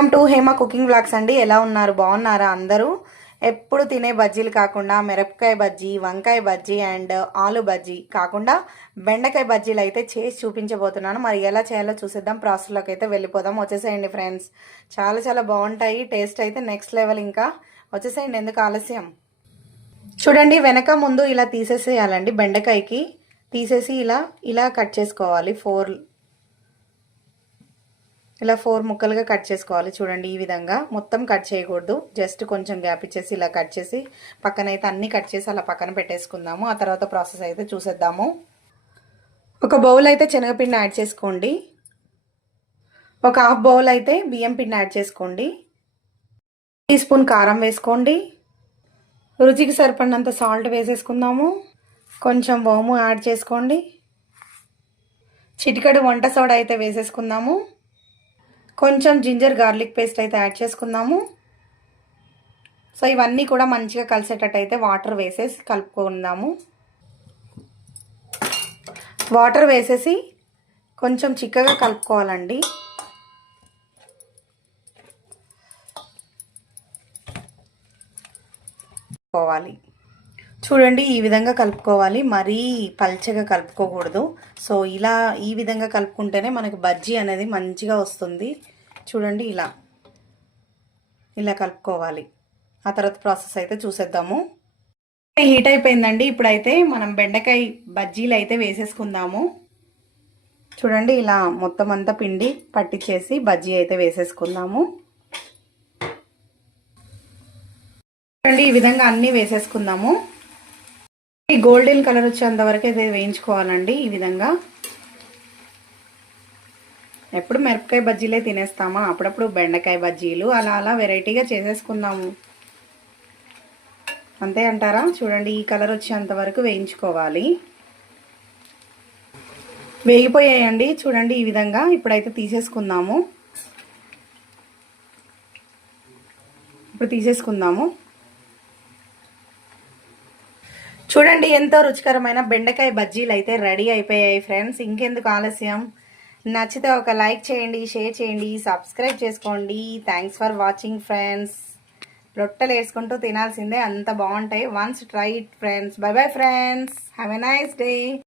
Welcome to Hema cooking blogs అండి. ఎలా ఉన్నారు? బాగున్నారా అందరూ? ఎప్పుడు తినే బజ్జీలు కాకుండా మిరపకాయ బజ్జీ, వంకాయ బజ్జీ అండ్ ఆలు బజ్జీ కాకుండా బెండకాయ బజ్జీలు అయితే చేసి చూపించబోతున్నాను. మరి ఎలా చేయాలో చూసేద్దాం. ప్రాసెస్లోకి అయితే వెళ్ళిపోదాం. వచ్చేసేయండి ఫ్రెండ్స్. చాలా చాలా బాగుంటాయి. టేస్ట్ అయితే నెక్స్ట్ లెవెల్. ఇంకా వచ్చేసేయండి, ఎందుకు ఆలస్యం. చూడండి, వెనక ముందు ఇలా తీసేసేయాలండి. బెండకాయకి తీసేసి ఇలా ఇలా కట్ చేసుకోవాలి. ఇలా 4 ముక్కలుగా కట్ చేసుకోవాలి. చూడండి, ఈ విధంగా మొత్తం కట్ చేయకూడదు. జస్ట్ కొంచెం గ్యాప్ ఇచ్చేసి ఇలా కట్ చేసి పక్కనైతే అన్నీ కట్ చేసి అలా పక్కన పెట్టేసుకుందాము. ఆ తర్వాత ప్రాసెస్ అయితే చూసేద్దాము. ఒక బౌల్ అయితే శనగపిండి యాడ్ చేసుకోండి. ఒక హాఫ్ బౌల్ అయితే బియ్యం పిండి యాడ్ చేసుకోండి. టీ స్పూన్ కారం వేసుకోండి. రుచికి సరిపడినంత సాల్ట్ వేసేసుకుందాము. కొంచెం వాము యాడ్ చేసుకోండి. చిటికెడు వంట సోడా అయితే వేసేసుకుందాము. కొంచెం జింజర్ గార్లిక్ పేస్ట్ అయితే యాడ్ చేసుకుందాము. సో ఇవన్నీ కూడా మంచిగా కలిసేటట్టు అయితే వాటర్ వేసేసి కలుపుకుందాము. వాటర్ వేసేసి కొంచెం చిక్కగా కలుపుకోవాలండి. చూడండి, ఈ విధంగా కలుపుకోవాలి. మరీ పల్చగా కలుపుకోకూడదు. సో ఇలా ఈ విధంగా కలుపుకుంటేనే మనకు బజ్జీ అనేది మంచిగా వస్తుంది. చూడండి, ఇలా ఇలా కలుపుకోవాలి. ఆ తర్వాత ప్రాసెస్ అయితే చూసేద్దాము. హీట్ అయిపోయిందండి. ఇప్పుడైతే మనం బెండకాయ బజ్జీలు అయితే వేసేసుకుందాము. చూడండి, ఇలా మొత్తం అంతా పిండి పట్టించేసి బజ్జీ అయితే వేసేసుకుందాము. చూడండి, ఈ విధంగా అన్నీ వేసేసుకుందాము. గోల్డెన్ కలర్ వచ్చేంత వరకు అయితే వేయించుకోవాలండి. ఈ విధంగా ఎప్పుడు మిరపకాయ బజ్జీలే తినేస్తామా, అప్పుడప్పుడు బెండకాయ బజ్జీలు అలా అలా వెరైటీగా చేసేసుకుందాము. అంతే అంటారా? చూడండి, ఈ కలర్ వచ్చేంత వరకు వేయించుకోవాలి. వేగిపోయాయండి. చూడండి, ఈ విధంగా ఇప్పుడైతే తీసేసుకుందాము. చూడండి, ఎంతో రుచికరమైన బెండకాయ బజ్జీలు అయితే రెడీ అయిపోయాయి ఫ్రెండ్స్. ఇంకెందుకు ఆలస్యం, నచ్చితే ఒక లైక్ చేయండి, షేర్ చేయండి, సబ్స్క్రైబ్ చేసుకోండి. Thanks for watching friends. రొట్టెలు వేసుకుంటూ తినాల్సిందే, అంత బాగుంటాయి. Once try it friends. By bye friends. Have a nice day.